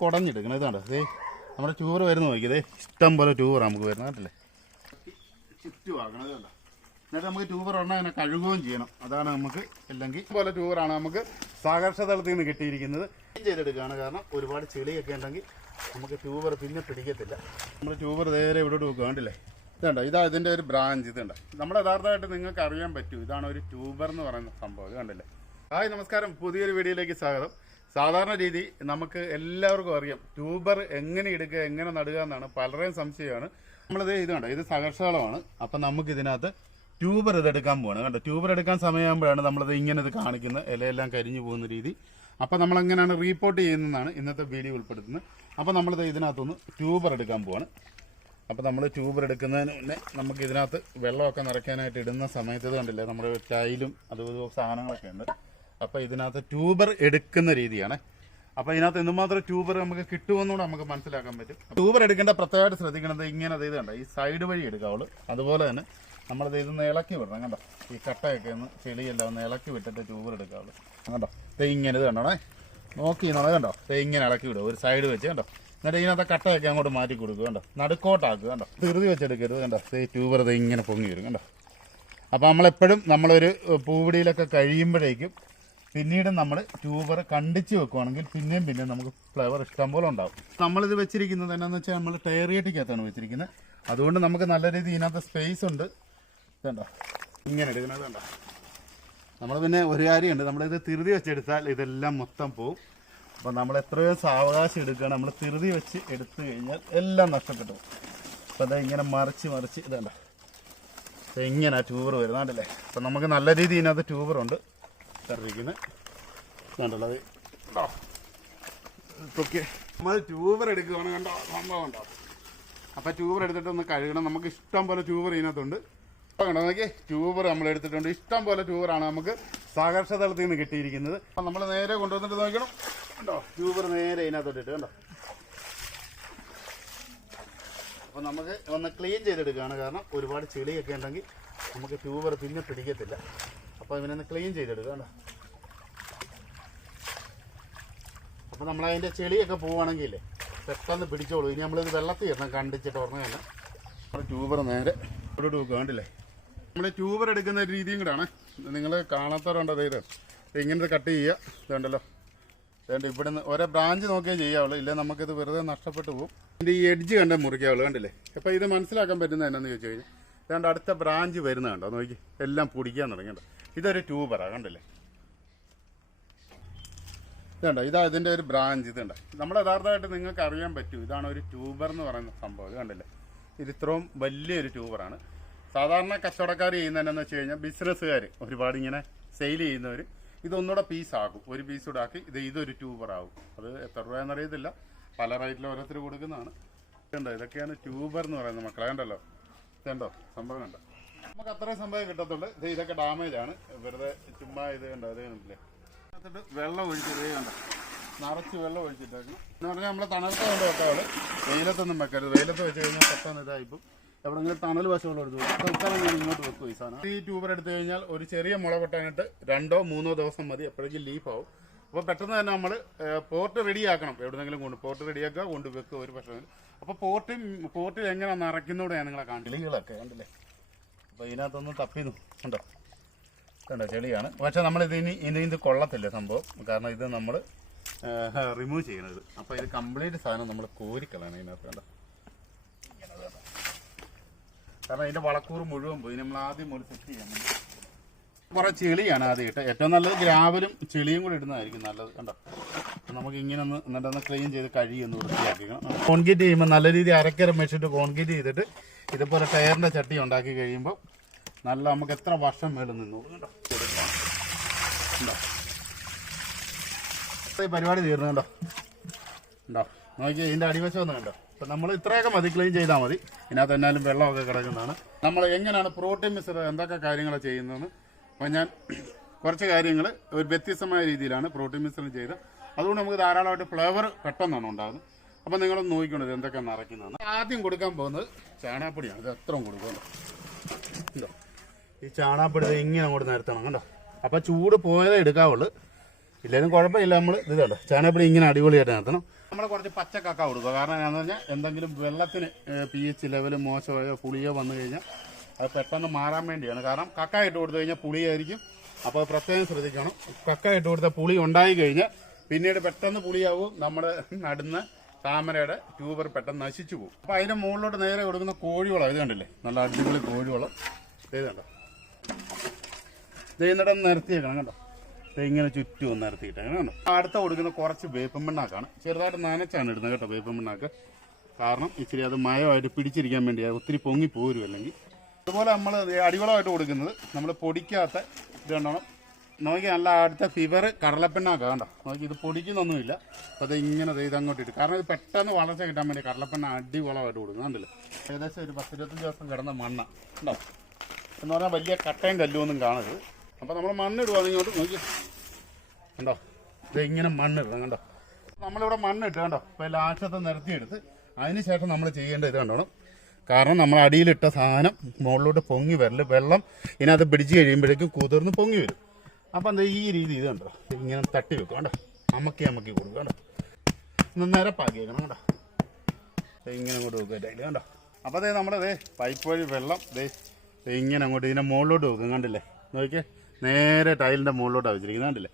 കുടഞ്ഞെടുക്കണം ഇതാണ്ട് ദേ നമ്മുടെ ടൂർ വരുന്ന നോക്കിയതേ ഇഷ്ടം പോലെ ടൂർ നമുക്ക് വരുന്നത് ഇതുണ്ട് എന്നിട്ട് നമുക്ക് ട്യൂബർ ഉണ്ടെങ്കിൽ അതിനെ കഴുകുകയും ചെയ്യണം. അതാണ് നമുക്ക് അല്ലെങ്കിൽ പോലെ ട്യൂബറാണ് നമുക്ക് സാഗർഷ തലത്തിൽ നിന്ന് കിട്ടിയിരിക്കുന്നത്. ചെയ്തെടുക്കുകയാണ്. കാരണം ഒരുപാട് ചെളിയൊക്കെ ഉണ്ടെങ്കിൽ നമുക്ക് ട്യൂബർ പിന്നെ പിടിക്കത്തില്ല. നമ്മൾ ട്യൂബർ നേരെ ഇവിടെ വെക്കുക കണ്ടില്ലേ? ഇതുണ്ട്? ഇതാ ഇതിന്റെ ഒരു ബ്രാഞ്ച് ഇതുണ്ട്? നമ്മൾ യഥാർത്ഥമായിട്ട് നിങ്ങൾക്ക് അറിയാൻ പറ്റൂ. ഇതാണ് ഒരു ട്യൂബർ എന്ന് പറയുന്ന സംഭവം. കണ്ടില്ലേ? ഹായ് നമസ്കാരം. പുതിയൊരു വീഡിയോയിലേക്ക് സ്വാഗതം. സാധാരണ രീതി നമുക്ക് എല്ലാവർക്കും അറിയാം. ട്യൂബർ എങ്ങനെ എടുക്കുക എങ്ങനെ നടുക എന്നാണ് പലരെയും സംശയമാണ്. നമ്മളിത് ഇത് കണ്ടോ ഇത് സഹർഷകളമാണ് അപ്പം നമുക്ക് ഇതിനകത്ത് ട്യൂബർ ഇതെടുക്കാൻ പോവാണ്. കണ്ടോ ട്യൂബർ എടുക്കാൻ സമയമാകുമ്പോഴാണ് നമ്മളിത് ഇങ്ങനെ ഇത് കാണിക്കുന്നത്. ഇലയെല്ലാം കരിഞ്ഞു പോകുന്ന രീതി. അപ്പം നമ്മൾ എങ്ങനെയാണ് റീപ്പോർട്ട് ചെയ്യുന്നതാണ് ഇന്നത്തെ വീഡിയോ ഉൾപ്പെടുത്തുന്നത്. അപ്പം നമ്മളിത് ഇതിനകത്തൊന്ന് ട്യൂബർ എടുക്കാൻ പോവാണ്. അപ്പം നമ്മൾ ട്യൂബർ എടുക്കുന്നതിന് മുന്നേ നമുക്ക് ഇതിനകത്ത് വെള്ളമൊക്കെ നിറയ്ക്കാനായിട്ട് ഇടുന്ന സമയത്ത് ഇത് കണ്ടില്ലേ? നമ്മുടെ ടൈലും അതുപോലെ സാധനങ്ങളൊക്കെ ഉണ്ട്. അപ്പോൾ ഇതിനകത്ത് ട്യൂബർ എടുക്കുന്ന രീതിയാണ്. അപ്പോൾ ഇതിനകത്ത് എന്തുമാത്രം ട്യൂബർ നമുക്ക് കിട്ടുമെന്നുകൂടെ നമുക്ക് മനസ്സിലാക്കാൻ പറ്റും. ട്യൂബർ എടുക്കേണ്ട പ്രത്യേകമായിട്ട് ശ്രദ്ധിക്കണത് ഇങ്ങനെ ഇത് കണ്ട? ഈ സൈഡ് വഴി എടുക്കാവുള്ളൂ അതുപോലെ തന്നെ നമ്മളത് ഇതൊന്ന് ഇളക്കി വിടണം കണ്ടോ? ഈ കട്ടയൊക്കെ ഒന്ന് ചെളിയെല്ലാം ഒന്ന് ഇളക്കി വിട്ടിട്ട് ട്യൂബർ എടുക്കാവുള്ളൂ കണ്ടോ? ദേ ഇങ്ങനെ ഇത് കണ്ടോണേ നോക്കി നമ്മൾ കണ്ടോ? ദേ ഇങ്ങനെ ഇളക്കി വിടുക ഒരു സൈഡ് വെച്ച് കണ്ടോ? എന്നിട്ട് ഇതിനകത്ത് കട്ടയൊക്കെ അങ്ങോട്ട് മാറ്റി കൊടുക്കുക കണ്ടോ? നടുക്കോട്ടാക്കുക കണ്ടോ? ധൃതി വെച്ചെടുക്കരുത് കണ്ടോ? ഈ ട്യൂബർ ഇത് ഇങ്ങനെ പൊങ്ങി വരും കണ്ടോ? അപ്പോൾ നമ്മളെപ്പോഴും നമ്മളൊരു പൂവിടിയിലൊക്കെ കഴിയുമ്പോഴേക്കും പിന്നീട് നമ്മൾ ട്യൂബർ കണ്ടിച്ച് വെക്കുവാണെങ്കിൽ പിന്നെയും പിന്നെയും നമുക്ക് ഫ്ലേവർ ഇഷ്ടം പോലെ ഉണ്ടാവും. നമ്മളിത് വെച്ചിരിക്കുന്നത് എന്നാന്ന് വെച്ചാൽ നമ്മൾ ടയറിയറ്റിക്കകത്താണ് വെച്ചിരിക്കുന്നത്. അതുകൊണ്ട് നമുക്ക് നല്ല രീതിയിൽ ഇതിനകത്ത് സ്പേസ് ഉണ്ട്. ഇതുണ്ടോ? ഇങ്ങനെ എടുക്കുന്നത് കണ്ടോ? നമ്മൾ പിന്നെ ഒരു കാര്യമുണ്ട്. നമ്മളിത് തിരുതി വെച്ചെടുത്താൽ ഇതെല്ലാം മൊത്തം പോവും. അപ്പോൾ നമ്മൾ എത്രയോ സാവകാശം എടുക്കുകയാണ്. നമ്മൾ തിരുതി വെച്ച് എടുത്തു കഴിഞ്ഞാൽ എല്ലാം നഷ്ടപ്പെട്ടു. അപ്പം അപ്പോൾ അതാ ഇങ്ങനെ മറിച്ച് മറിച്ച് ഇതല്ല ഇങ്ങനെ ട്യൂബർ വരുന്നുണ്ടല്ലേ അപ്പം നമുക്ക് നല്ല രീതിയിൽ ഇതിനകത്ത് ട്യൂബറുണ്ട് കറിയിരിക്കുന്നത് കണ്ടല്ലോ കേട്ടോ തൊക്കെ. നമ്മൾ ട്യൂബർ എടുക്കുകയാണ് കണ്ടോ? സംഭവം ഉണ്ടോ അപ്പം ട്യൂബർ എടുത്തിട്ട് ഒന്ന് കഴുകണം. നമുക്ക് ഇഷ്ടം പോലെ ട്യൂബർ ഇതിനകത്തുണ്ട്. അപ്പോൾ കണ്ടോ നോക്കി? ട്യൂബർ നമ്മൾ എടുത്തിട്ടുണ്ട്. ഇഷ്ടം പോലെ ട്യൂബറാണ് നമുക്ക് സാഗർഷ തലത്തിൽ നിന്ന് കിട്ടിയിരിക്കുന്നത്. അപ്പം നമ്മൾ നേരെ കൊണ്ടുവന്നിട്ട് നോക്കണം. കണ്ടോ? ട്യൂബർ നേരെ ഇതിനകത്തോട്ട് ഇട്ട് കണ്ടോ? അപ്പം നമുക്ക് ഒന്ന് ക്ലീൻ ചെയ്തെടുക്കുകയാണ്. കാരണം ഒരുപാട് ചെളിയൊക്കെ ഉണ്ടെങ്കിൽ നമുക്ക് ട്യൂബർ പിന്നെ പിടിക്കത്തില്ല. അപ്പോൾ ഇവനൊന്ന് ക്ലീൻ ചെയ്തെടുക്കുക കണ്ടോ? അപ്പോൾ നമ്മൾ അതിന്റെ ചെളിയൊക്കെ പോവുകയാണെങ്കിൽ പെട്ടെന്ന് പിടിച്ചോളൂ. ഇനി നമ്മളിത് വെള്ളത്തിൽ ഇടണം കണ്ടിച്ചിട്ട് തന്നെ നമ്മുടെ ട്യൂബർ നേരെ കണ്ടില്ലേ? നമ്മൾ ട്യൂബർ എടുക്കുന്ന ഒരു രീതിയും കൂടാണ് നിങ്ങൾ കാണാത്തവരുണ്ടോ ഇത്? ഇങ്ങനെ കട്ട് ചെയ്യുക. ഇതുണ്ടല്ലോ അതുകൊണ്ട് ഇവിടെ നിന്ന് ഓരോ ബ്രാഞ്ച് നോക്കിയേ ചെയ്യാവുള്ളൂ. ഇല്ലേ നമുക്കിത് വെറുതെ നഷ്ടപ്പെട്ടു പോകും. ഇതിന്റെ ഈ എഡ്ജ് കണ്ട മുറിക്കാവുള്ളൂ കണ്ടില്ലേ? അപ്പോൾ ഇത് മനസ്സിലാക്കാൻ പറ്റുന്നത് എന്നാന്ന് ചോദിച്ചു കഴിഞ്ഞാൽ ഇതാണ്ട് അടുത്ത ബ്രാഞ്ച് വരുന്ന കണ്ടോ? നോക്കി. എല്ലാം പൊടിക്കാൻ തുടങ്ങിയുണ്ട് ഇതൊരു ട്യൂബറാണ് കണ്ടില്ലേ? ഇതുണ്ടോ? ഇതാ ഇതിന്റെ ഒരു ബ്രാഞ്ച് ഇതുണ്ട്? നമ്മൾ യഥാർത്ഥമായിട്ട് നിങ്ങൾക്ക് അറിയാൻ പറ്റൂ ഇതാണ് ഒരു ട്യൂബർ എന്ന് പറയുന്ന സംഭവം ഇത് കണ്ടില്ലേ? ഇത് ഇത്രയും വലിയൊരു ട്യൂബറാണ്. സാധാരണ കച്ചവടക്കാർ ചെയ്യുന്നതെന്നു വെച്ച് കഴിഞ്ഞാൽ ബിസിനസ്സുകാർ ഒരുപാട് ഇങ്ങനെ സെയിൽ ചെയ്യുന്നവർ ഇതൊന്നുകൂടെ പീസാക്കും ഒരു പീസ് കൂടെ ആക്കി ഇത് ഇതൊരു ട്യൂബർ ആകും അത് എത്ര രൂപയെന്നറിയത്തില്ല പല റേറ്റിൽ ഓരോരുത്തർ കൊടുക്കുന്നതാണ്. ഇതൊക്കെയാണ് ട്യൂബർ എന്ന് പറയുന്നത് മക്കളെ കണ്ടല്ലോ? ഇതുണ്ടോ സംഭവം കണ്ടോ? നമുക്ക് അത്രയും സംഭവം കിട്ടത്തുള്ളൂ. ഇത് ഇതൊക്കെ ഡാമേജ് ആണ്. വെറുതെ ചുമ്മാ ഇത് കണ്ടോ? അത് കണ്ടില്ലേ? വെള്ളം ഒഴിച്ചിട്ടേ കണ്ടോ? നിറച്ച് വെള്ളം ഒഴിച്ചിട്ടേക്കണം. എന്ന് പറഞ്ഞാൽ നമ്മൾ തണലത്ത് കൊണ്ട് വെക്കാവൾ. വെയിലത്തൊന്നും വെക്കരുത്. വെയിലത്ത് വെച്ച് കഴിഞ്ഞാൽ പെട്ടെന്ന് ഇതായിപ്പോൾ എവിടെങ്കിലും തണൽ വശമുള്ള എടുത്തു തൽക്കാലം ഞാൻ ഇങ്ങോട്ട് വെക്കും ഈ സാധനം. ഈ ട്യൂബർ എടുത്തു കഴിഞ്ഞാൽ ഒരു ചെറിയ മുള പൊട്ടാനായിട്ട് രണ്ടോ മൂന്നോ ദിവസം മതി. എപ്പോഴേക്കും ലീഫ് ആവും. അപ്പോൾ പെട്ടെന്ന് തന്നെ നമ്മൾ പോർട്ട് റെഡിയാക്കണം എവിടെന്നെങ്കിലും കൊണ്ട് പോർട്ട് റെഡിയാക്കുക കൊണ്ട് വെക്കുക ഒരു പക്ഷേ. അപ്പോൾ പോർട്ടിൽ പോർട്ടിൽ എങ്ങനെ നിറയ്ക്കുന്നതോടെയാണ് നിങ്ങളെ കാണുന്നത് കിളികളൊക്കെ കണ്ടില്ലേ? അപ്പൊ ഇതിനകത്തൊന്ന് തപ്പിന്നു. കണ്ടോ? കണ്ടോ? ചെളിയാണ്. പക്ഷെ നമ്മൾ ഇത് ഇനി ഇത് കൊള്ളത്തില്ല സംഭവം. കാരണം ഇത് നമ്മൾ റിമൂവ് ചെയ്യണത്. അപ്പൊ ഇത് കംപ്ലീറ്റ് സാധനം നമ്മൾ കോരിക്കലാണ് ഇതിനകത്ത്. കണ്ടോ. കാരണം ഇതിന്റെ വളക്കൂറ് മുഴുവൻ പോയി. നമ്മൾ ആദ്യം ഒരു സെറ്റ് ചെയ്യാൻ. കുറെ ചെളിയാണ് ആദ്യം ഏറ്റവും നല്ലത് ഗ്രാവലും ചെളിയും കൂടി ഇടുന്നതായിരിക്കും നല്ലത്. കണ്ടോ? നമുക്ക് ഇങ്ങനെ ഒന്ന് എന്നിട്ടൊന്ന് ക്ലീൻ ചെയ്ത് കഴുകി ഒന്ന് വൃത്തിയാക്കിക്കണം. കോൺക്രീറ്റ് ചെയ്യുമ്പോൾ നല്ല രീതിയിൽ അരക്കര മേടിച്ചിട്ട് കോൺക്രീറ്റ് ചെയ്തിട്ട് ഇതുപോലെ ടയറിന്റെ ചട്ടി ഉണ്ടാക്കി കഴിയുമ്പോൾ നല്ല നമുക്ക് എത്ര വർഷം വേണം നിന്നു. ഈ പരിപാടി തീർന്നു കണ്ടോ? ഉണ്ടോ നോക്കി ഇതിന്റെ അടിവശം ഒന്ന് കണ്ടോ? അപ്പൊ നമ്മൾ ഇത്രയൊക്കെ മതി ക്ലീൻ ചെയ്താൽ മതി. ഇതിനകത്ത് എന്നാലും വെള്ളമൊക്കെ കിടക്കുന്നതാണ്. നമ്മൾ എങ്ങനെയാണ് പ്രോട്ടീൻ മിശ്രിതം എന്തൊക്കെ കാര്യങ്ങളാണ് ചെയ്യുന്നതെന്ന് അപ്പോൾ ഞാൻ കുറച്ച് കാര്യങ്ങൾ ഒരു വ്യത്യസ്തമായ രീതിയിലാണ് പ്രോട്ടീൻ മിശ്രണം ചെയ്ത്. അതുകൊണ്ട് നമുക്ക് ധാരാളമായിട്ട് ഫ്ലേവർ പെട്ടെന്നാണ് ഉണ്ടാകുന്നത് അപ്പം നിങ്ങളൊന്ന് നോക്കിക്കൊണ്ടത് എന്തൊക്കെ നിറയ്ക്കുന്നതാണ് ആദ്യം കൊടുക്കാൻ പോകുന്നത് ചാണാപ്പൊടിയാണ് ഇത് എത്രയും കൊടുക്കുന്നത് ഉണ്ടോ ഈ ചാണാപ്പൊടി ഇങ്ങനെ അങ്ങോട്ട് നിരത്തണം കണ്ടോ. അപ്പം ചൂട് പോയതേ എടുക്കാവുള്ളൂ. ഇല്ലെങ്കിലും കുഴപ്പമില്ല നമ്മൾ ഇത് കണ്ടോ ചാണകപ്പൊടി ഇങ്ങനെ അടിപൊളിയായിട്ട് നടത്തണം നമ്മൾ കുറച്ച് പച്ച കക്ക കൊടുക്കുക. കാരണം എന്താണെന്ന് പറഞ്ഞാൽ എന്തെങ്കിലും വെള്ളത്തിന് പി എച്ച് ലെവൽ മോശമായോ പുളിയോ വന്നു കഴിഞ്ഞാൽ അത് പെട്ടെന്ന് മാറാൻ വേണ്ടിയാണ്. കാരണം കക്ക ഇട്ട് കൊടുത്തു കഴിഞ്ഞാൽ പുളിയായിരിക്കും. അപ്പോൾ പ്രത്യേകം ശ്രദ്ധിക്കണം. കക്ക ഇട്ട് കൊടുത്ത പുളി ഉണ്ടായി കഴിഞ്ഞാൽ പിന്നീട് പെട്ടെന്ന് പുളിയാവും. നമ്മുടെ നടുന്ന താമരയുടെ ട്യൂബർ പെട്ടെന്ന് നശിച്ചു പോകും. അപ്പോൾ അതിന്റെ മുകളിലോട്ട് നേരെ കൊടുക്കുന്ന കോഴിവളം ഇത് കണ്ടില്ലേ? നല്ല അടിപൊളി കോഴിവളം. ഇത് കണ്ടോ? ഇത് എന്നിട്ട് നിരത്തിയേക്കണം കണ്ടോ? ഇങ്ങനെ ചുറ്റും ഒന്ന് അങ്ങനെ കണ്ടോ? അടുത്ത കൊടുക്കുന്ന കുറച്ച് വേപ്പം പിണ്ണാക്കാണ്. ചെറുതായിട്ട് നനച്ചാണ് ഇടുന്നത് കേട്ടോ വേപ്പം പിണ്ണാക്ക്. കാരണം ഇച്ചിരി അത് മയമായിട്ട് പിടിച്ചിരിക്കാൻ വേണ്ടി ഒത്തിരി പൊങ്ങി പോരും അല്ലെങ്കിൽ അതുപോലെ നമ്മൾ അടിവളമായിട്ട് കൊടുക്കുന്നത്. നമ്മൾ പൊടിക്കാത്ത ഇത് കണ്ടോണം. നോക്കി നല്ല അടുത്ത ഫിവർ കടലപ്പെണ്ണാക്ക കണ്ടോ. നോക്കി ഇത് പൊടിക്കുന്നൊന്നുമില്ല. അപ്പോൾ അത് ഇങ്ങനെ അങ്ങോട്ട് ഇട്ട് കാരണം ഇത് പെട്ടെന്ന് വളർച്ച കിട്ടാൻ വേണ്ടി കടലപ്പെണ്ണ അടിവളമായിട്ട് കൊടുക്കുന്നത് കണ്ടില്ലേ? ഏകദേശം ഒരു പത്തിരുപത്തഞ്ച് ദിവസം കിടന്ന മണ്ണ. ഉണ്ടോ എന്ന് പറഞ്ഞാൽ വലിയ കട്ടയും കല്ലും ഒന്നും കാണരുത്. അപ്പോൾ നമ്മൾ മണ്ണിടുവാണെങ്കിൽ ഇങ്ങോട്ട്. നോക്കി. കണ്ടോ? ഇത് ഇങ്ങനെ മണ്ണിടണം കണ്ടോ? നമ്മളിവിടെ മണ്ണിട്ട് കണ്ടോ? ഇപ്പോൾ ലാക്ഷത്തെ നിരത്തിയെടുത്ത് അതിന് ശേഷം നമ്മൾ ചെയ്യേണ്ട ഇത് കണ്ടോണം. കാരണം നമ്മൾ അടിയിലിട്ട സാധനം മുകളിലോട്ട് പൊങ്ങി വരൽ വെള്ളം ഇതിനകത്ത് പിടിച്ച് കഴിയുമ്പോഴേക്കും കുതിർന്ന് പൊങ്ങി വരും. അപ്പം എന്താ ഈ രീതി ഇത് കണ്ടോ? ഇങ്ങനെ തട്ടി വെക്കും കണ്ടോ? അമ്മക്കി അമ്മക്കി കൊടുക്കും കണ്ടോ? നേരെ നിരപ്പാക്കിയേക്കണം കണ്ടോ? ഇങ്ങനെ അങ്ങോട്ട് വെക്കുക അതിൽ കണ്ടോ? അപ്പോൾ അതേ നമ്മുടെ ദേ പൈപ്പ് വഴി വെള്ളം ദേ ഇങ്ങനെ അങ്ങോട്ട് ഇതിന്റെ മുകളിലോട്ട് വെക്കും കണ്ടില്ലേ? നോക്കിയേ. നേരെ ടൈലിന്റെ മുകളിലോട്ടാണ് വെച്ചിരിക്കുന്നത് കണ്ടില്ലേ?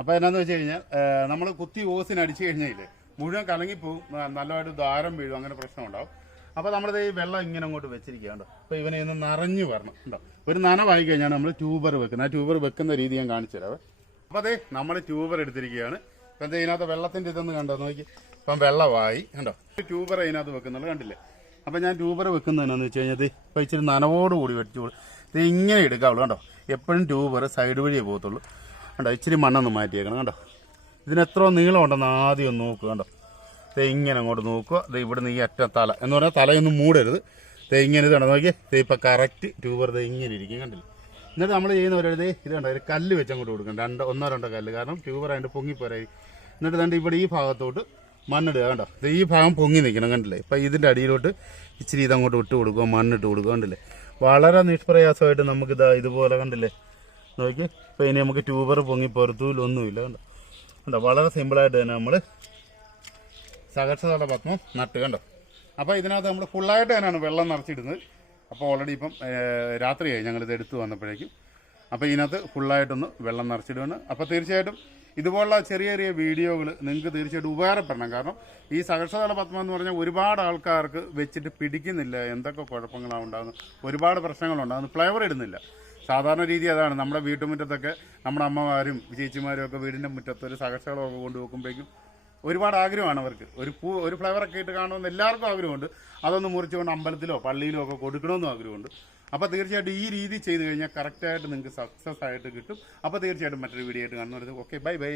അപ്പോൾ എന്നാന്ന് വെച്ച് കഴിഞ്ഞാൽ നമ്മൾ കുത്തി ഓസിന് അടിച്ചു കഴിഞ്ഞാൽ മുഴുവൻ കലങ്ങിപ്പോവും. നല്ലതായിട്ട് ദ്വാരം വീഴും. അങ്ങനെ പ്രശ്നം ഉണ്ടാവും അപ്പോൾ നമ്മളിത് ഈ വെള്ളം ഇങ്ങനെ അങ്ങോട്ട് വെച്ചിരിക്കുക അപ്പോൾ ഇവനെ ഒന്ന് നിറഞ്ഞു വരണം ഉണ്ടോ ഒരു നനവായി കഴിഞ്ഞാൽ നമ്മൾ ട്യൂബർ വെക്കുന്നത്. ആ ട്യൂബർ വെക്കുന്ന രീതി ഞാൻ കാണിച്ചു തരാം. അപ്പോൾ അതെ നമ്മൾ ട്യൂബർ എടുത്തിരിക്കുകയാണ്. എന്താ ഇതിനകത്ത് വെള്ളത്തിന്റെ ഇതൊന്ന് കണ്ടോ? നോക്കി. ഇപ്പം വെള്ളമായി കണ്ടോ? ട്യൂബർ അതിനകത്ത് വെക്കുന്നുള്ളത് കണ്ടില്ലേ? അപ്പം ഞാൻ ട്യൂബർ വെക്കുന്നതെന്നു വെച്ച് കഴിഞ്ഞാൽ ഇപ്പം ഇച്ചിരി നനവോട് കൂടി വെച്ചു ഇത് ഇങ്ങനെ എടുക്കാവുള്ളൂ കണ്ടോ? എപ്പോഴും ട്യൂബർ സൈഡ് വഴിയേ പോകത്തുള്ളൂ. കണ്ടോ? ഇച്ചിരി മണ്ണൊന്ന് മാറ്റിയേക്കണം കണ്ടോ? ഇതിന് എത്ര നീളം ഉണ്ടെന്ന് ആദ്യം ഒന്ന് നോക്കുക കണ്ടോ? ദേ ഇങ്ങനെ അങ്ങോട്ട് നോക്കുക. ദേ ഇവിടുന്ന് ഈ അറ്റ തല എന്ന് പറഞ്ഞാൽ തലയൊന്നും മൂടരുത്. ദേ ഇങ്ങനെ ഇതാണ്. നോക്കി ദേ ഇപ്പം കറക്റ്റ് ട്യൂബർ ദേ ഇങ്ങനെ ഇരിക്കും. കണ്ടില്ല? എന്നിട്ട് നമ്മൾ ചെയ്യുന്ന ഒരു ഇതേ ഇത് കണ്ടോ? ഒരു കല്ല് വെച്ച് അങ്ങോട്ട് കൊടുക്കണം രണ്ട് ഒന്നോ രണ്ടോ കല്ല്. കാരണം ട്യൂബർ അതിന്റെ പൊങ്ങിപ്പോരായി എന്നിട്ട് കണ്ട് ഇവിടെ ഈ ഭാഗത്തോട്ട് മണ്ണിടുക. കണ്ടോ? ദേ ഈ ഭാഗം പൊങ്ങി നിൽക്കണം. കണ്ടില്ലേ? ഇപ്പം ഇതിന്റെ അടിയിലോട്ട് ഇച്ചിരി ഇതങ്ങോട്ട് വിട്ട് കൊടുക്കുക. മണ്ണിട്ട് കൊടുക്കുക. കണ്ടില്ലേ? വളരെ നിഷ്പ്രയാസമായിട്ട് നമുക്കിതാ ഇതുപോലെ കണ്ടില്ലേ? നോക്കി ഇപ്പം ഇനി നമുക്ക് ട്യൂബർ പൊങ്ങി പുറത്തൂലൊന്നുമില്ല കണ്ടോ? കണ്ടോ? വളരെ സിമ്പിളായിട്ട് തന്നെ നമ്മൾ സഹർഷതയുടെ പത്മം നട്ട് കണ്ടോ? അപ്പോൾ ഇതിനകത്ത് നമ്മൾ ഫുള്ളായിട്ട് തന്നെയാണ് വെള്ളം നിറച്ചിടുന്നത്. അപ്പോൾ ഓൾറെഡി ഇപ്പം രാത്രിയായി. ഞങ്ങളിത് എടുത്തു വന്നപ്പോഴേക്കും. അപ്പോൾ ഇതിനകത്ത് ഫുള്ളായിട്ടൊന്ന് വെള്ളം നിറച്ചിടുകയാണ്. അപ്പോൾ തീർച്ചയായിട്ടും ഇതുപോലുള്ള ചെറിയ ചെറിയ വീഡിയോകൾ നിങ്ങൾക്ക് തീർച്ചയായിട്ടും ഉപകാരപ്പെടണം. കാരണം ഈ സഹർഷതയുടെ പത്മം എന്ന് പറഞ്ഞാൽ ഒരുപാട് ആൾക്കാർക്ക് വെച്ചിട്ട് പിടിക്കുന്നില്ല. എന്തൊക്കെ കുഴപ്പങ്ങളാണ് ഉണ്ടാകുന്നത് ഒരുപാട് പ്രശ്നങ്ങളുണ്ടാകുന്നു ഫ്ലേവർ ഇടുന്നില്ല. സാധാരണ രീതി അതാണ്. നമ്മുടെ വീട്ടുമുറ്റത്തൊക്കെ നമ്മുടെ അമ്മമാരും ചേച്ചിമാരും ഒക്കെ വീടിന്റെ മുറ്റത്ത് ഒരു സഹർഷകളൊക്കെ കൊണ്ട് വെക്കുമ്പോഴേക്കും ഒരുപാട് ആഗ്രഹമാണ് അവർക്ക്. ഒരു പൂ ഒരു ഫ്ലവറൊക്കെ ഇട്ട് കാണുമെന്ന് എല്ലാവർക്കും ആഗ്രഹമുണ്ട്. അതൊന്ന് മുറിച്ചുകൊണ്ട് അമ്പലത്തിലോ പള്ളിയിലോ ഒക്കെ കൊടുക്കണമെന്നും ആഗ്രഹമുണ്ട്. അപ്പോൾ തീർച്ചയായിട്ടും ഈ രീതി ചെയ്ത് കഴിഞ്ഞാൽ കറക്റ്റായിട്ട് നിങ്ങൾക്ക് സക്സസ് ആയിട്ട് കിട്ടും. അപ്പോൾ തീർച്ചയായിട്ടും മറ്റൊരു വീഡിയോ ആയിട്ട് കാണുന്നത് ഓക്കെ ബൈ ബൈ